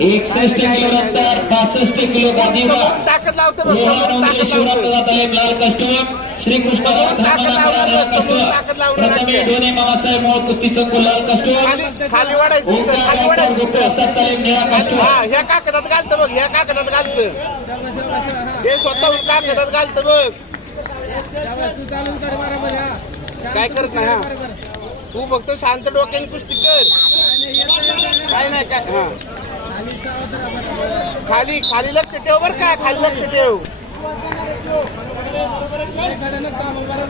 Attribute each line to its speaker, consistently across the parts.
Speaker 1: एकसष्ट किलो नंतर पासष्ट किलो तालीम लाल कस्टम श्रीकृष्णराव धर्मनाथ लाल प्रथमे मामासाहेब मोळ कुस्ती ओंकार. असतात निळा
Speaker 2: हा ह्या कागदात घालतं बघ ह्या कागदात घालतं. हे स्वतःहून कागदात घालतं बघ. काय करत नाही हा. तू फक्त शांत डोक्याने कुस्ती कर. काय नाही काय हा. खाली खाली लक्ष ठेव बर का खाली लक्ष ठेव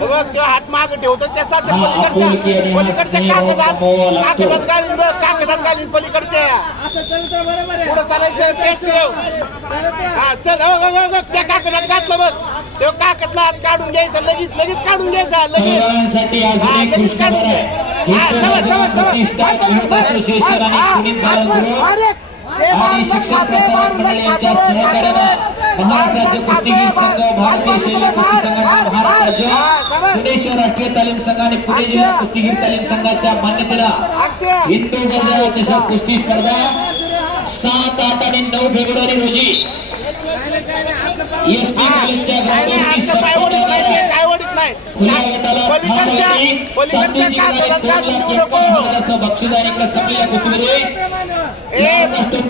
Speaker 2: बघ तो हात माग ठेवतो त्याचा ते
Speaker 1: हा, आपुलकी आणि
Speaker 2: पलीकडच्या
Speaker 1: हा
Speaker 2: कागदात घालीन कागदात घालीन पलीकडच्या. पुढे चालायचं ठेव. हा चल हो, हो, हो, हो, त्या कागदात घातलं बघ. तो कागदला हात काढून घ्यायचा लगेच लगेच काढून घ्यायचा लगेच.
Speaker 1: अजून एक कृष्णभर आहे.
Speaker 2: हा,
Speaker 1: हिंदू
Speaker 2: समज, समज,
Speaker 1: आणि शिक्षण प्रसारक मंडळ यांच्या सहकार्यानं महाराष्ट्र राज्य कुस्तीगीर संघ भारतीय सेना कुस्ती संघटना महाराष्ट्र राज्य पुणे शहर राष्ट्रीय तालीम संघ आणि पुणे जिल्हा कुस्तीगीर तालीम संघाच्या मान्यतेला हिंदू गरजा चषक कुस्ती स्पर्धा सात आठ आणि नऊ फेब्रुवारी रोजी एस पी कॉलेजच्या ग्राउंडवरती
Speaker 2: ओढीत नाही. पलीकडच्या पलीकडच्या घालून देऊ नको.
Speaker 1: संपलेल्या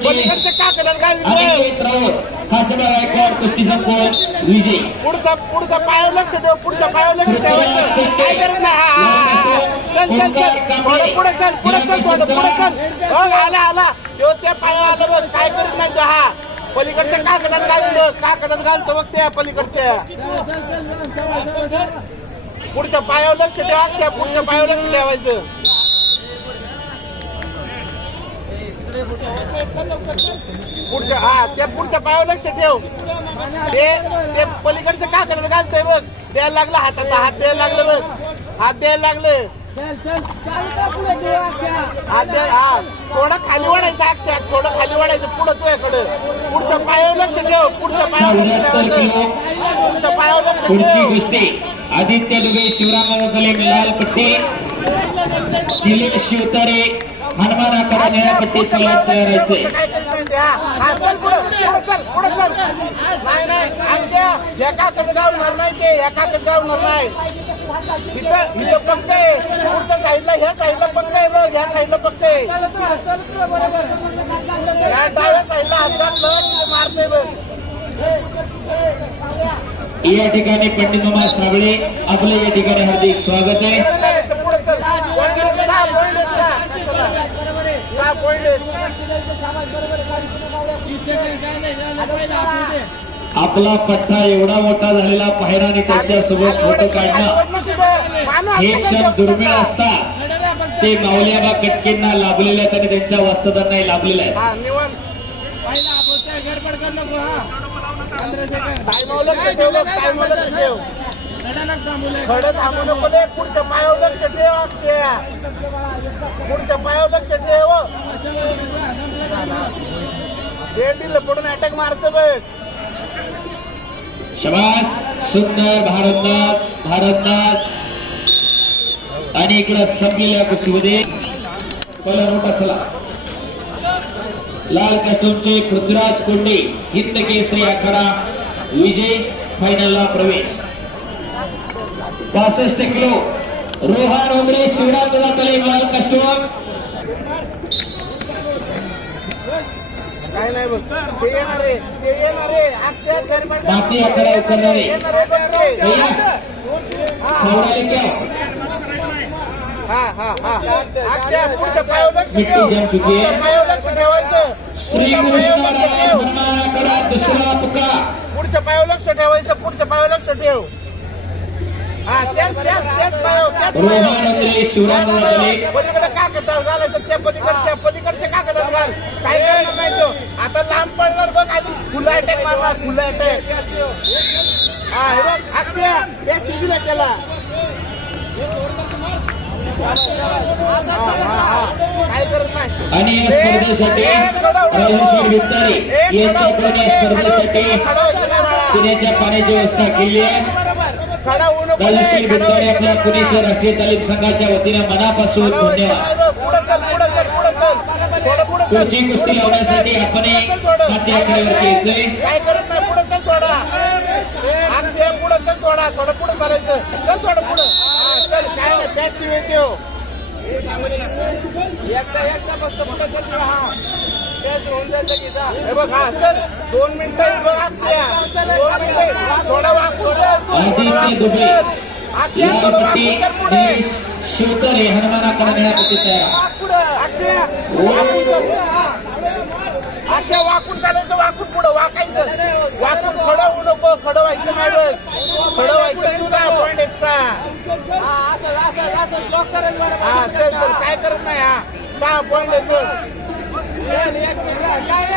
Speaker 2: पलीकडच्या
Speaker 1: गायकवाड कुस्ती विजय.
Speaker 2: पुढचा पुढचा पायावर लक्ष ठेव पुढच्या पायावर लक्ष ठेवायचं काय करत नाही. चल चल चल थोडं पुढे चल पुढे चल पुढे चल. बघ आला आला. तो त्या पाया आला बघ. काय करत नाही हा. पलीकडच्या कागदात घालून बघ कागदात घालतो बघ त्या पलीकडच्या. पुढच्या पायावर लक्ष द्या अक्षय. पुढच्या पायावर लक्ष ठेवायचं. पुढच्या हा त्या पुढच्या पायावर लक्ष ठेव. ते ते पलीकडच्या कागदात घालतंय बघ. द्यायला लागलं हाताचा हात द्यायला लागलं बघ. हात द्यायला लागलं. थोडं खाली वाढायचं अक्षय थोडं खाली वाढायचं पुढं तुझ्याकडं पुढच्या पायावर लक्ष ठेव. पुढच्या पायावर पुढच्या पायावर लक्ष
Speaker 1: पुढची कुस्ती. आदित्य दुबे शिवराम कलेम लाल पट्टी. निलेश शिवतारे हनुमानाकडा निळ्या पट्टी तयार तयारायचे
Speaker 2: ते, हा. हा, चल पुढं, पुढं चल, पुढं चल. नाही नाही. अक्षय या काकत गावणार नाही ते या काकत गावणार नाही इथं इथं पक्क आहे पुढच्या साईडला ह्या साईडला पक्क आहे बघ ह्या साईडला पक्क आहे या डाव्या साईडला हात घातलं की मारतोय बघ.
Speaker 1: या ठिकाणी पंडित मामा साबळे आपले या ठिकाणी हार्दिक स्वागत आहे
Speaker 2: पुढं चालायचं, पुढं चल. पॉइंट सहा, पॉइंट सहा. सहा पॉइंट
Speaker 1: आपला पठ्ठा एवढा मोठा झालेला पायरा आणि त्यांच्यासोबत फोटो काढणं हे क्षण दुर्मिळ असतात ते माऊल्याबा कटकेंना लाभलेले आहेत आणि त्यांच्या वस्तादांनाही लाभलेले
Speaker 2: हा खडं थांबू नको रे पुढच्या पायावर लक्ष ठेव अक्षय. पुढच्या पायावर लक्ष ठेव डेडीला पडून अटॅक मारतं बघ.
Speaker 1: शबास सुंदर भारतनाथ भारतनाथ. आणि इकडं संपलेल्या कुस्तीमध्ये कलर मोठा चला. लाल कस्टमचे पृथ्वीराज कोंडे हिंद केसरी आखाडा विजय फायनलला प्रवेश. बासष्ट किलो रोहन ओंगरे शिवराज लाल कस्टम
Speaker 2: काय नाही बघ. ते येणार आहे. ते येणार आहे. अक्षय
Speaker 1: उतरणारे
Speaker 2: येणार आहे ते. हा हा हा. अक्षय पुढच्या पायावर लक्ष
Speaker 1: मिट्टी
Speaker 2: ठेव.
Speaker 1: जम चुकी है.
Speaker 2: पायावर लक्ष ठेवायचं.
Speaker 1: श्री कृष्णराव हनुमानाकडा दुसरा पुकार
Speaker 2: पुढच्या पायावर लक्ष ठेवायचं. पुढच्या पायावर लक्ष ठेव. हा त्याच त्याच त्याच पायावर त्याच
Speaker 1: रोहन
Speaker 2: पायावर. त्याच पलीकडे कागदावर घालायचं त्या पलीकडच्या फुलं अटॅक मारणार फुलं अटॅक हा हे बघ अक्षय हा,
Speaker 1: आणि या स्पर्धेसाठी राजेश्वर वित्तारे यांच्याकडून या स्पर्धेसाठी पिण्याच्या पाण्याची व्यवस्था केली आहे. आपल्या. पुणे शहर राष्ट्रीय तालीम संघाच्या वतीनं मनापासून धन्यवाद. पुढची कुस्ती लावण्यासाठी यायचंय
Speaker 2: काय करत नाही पुढे चल थोडा. अक्षय पुढे चल थोडा. थोडं पुढे चालायचं. चल थोडं पुढे. हा चल काय नाही येते हो एकदा एकदा फक्त पुढे चल थोडा हा. पॅस होऊन जायचं की जा. हे बघ हा चल. दोन मिनिटं बघ अक्षय. दोन मिनिटं थोडा चल. थोडं. अक्षय थोडं पुढे.
Speaker 1: शिवतरे तयार
Speaker 2: अक्षय! वाकून चालायचं वाकून पुढं वाकायचं. वाकून खडं होऊ नको खडं व्हायचं नाही बघ खडं व्हायचं तू सहा. पॉईंट एक सहा हा चल चल काय करत नाही हा. सहा चल.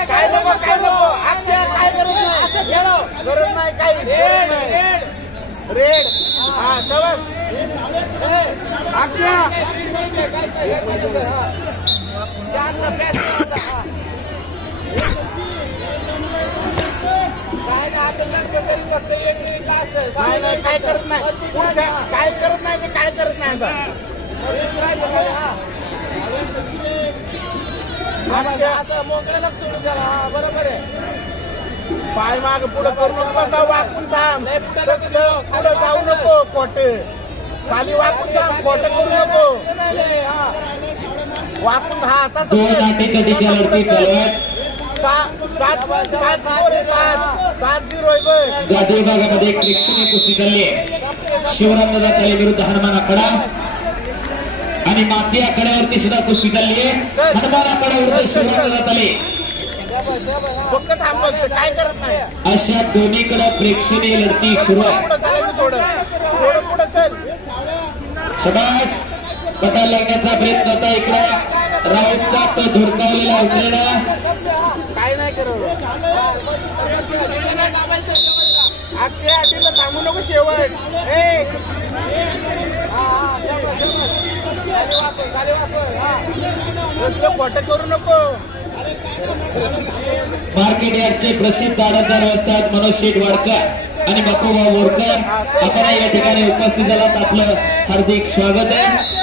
Speaker 2: काय नको काय नको. अक्षय काय गरज नाही. गरज नाही नाही. रेड हा अक्षय नाही नाही काय करत नाही पुढच्या काय करत नाही ते काय करत नाही आता अक्षय
Speaker 3: बरोबर आहे
Speaker 2: पाय माग पुढे करू नको कसा वाकून थांब. पुढे जाऊ नको. खोटे खाली वाकून थांब खोटे करू नको. वाकून हा सा- सात सात झिरो
Speaker 1: गादी विभागामध्ये एक प्रेक्षणीय कुस्ती चालली आहे. शिवराम दादा तले विरुद्ध हनुमान आकडा आणि माती आकड्यावरती सुद्धा कुस्ती चालली आहे. हनुमान आकडा विरुद्ध शिवराम दादा तले.
Speaker 2: फक्त थांब बघ काय करत नाही.
Speaker 1: अशा दोन्हीकडे प्रेक्षणीय लढती सुरू आहे
Speaker 2: पुढे चालायचं थोडं थोडं पुढे चल
Speaker 1: शबास पटा लागण्याचा प्रयत्न होता इकडे. राऊतचा तो धुडकावलेला उतरेला
Speaker 2: काय नाही करत. अक्षय आटीला थांबू नको शेवट. खोटं करू नको.
Speaker 1: मार्केट यार्डचे प्रसिद्ध आडतदार असतात मनोज शेठ वाडकर आणि बापूभाऊ बोरकर आपण या ठिकाणी उपस्थित झालात. आपलं हार्दिक स्वागत आहे.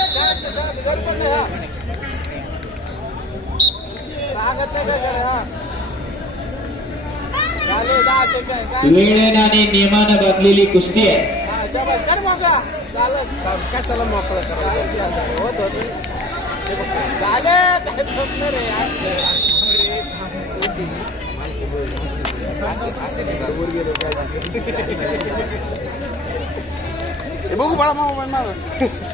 Speaker 1: वेळेनं आणि नियमानं बांधलेली कुस्ती आहे.
Speaker 2: काय झालं. बघू बाळा मामा माझा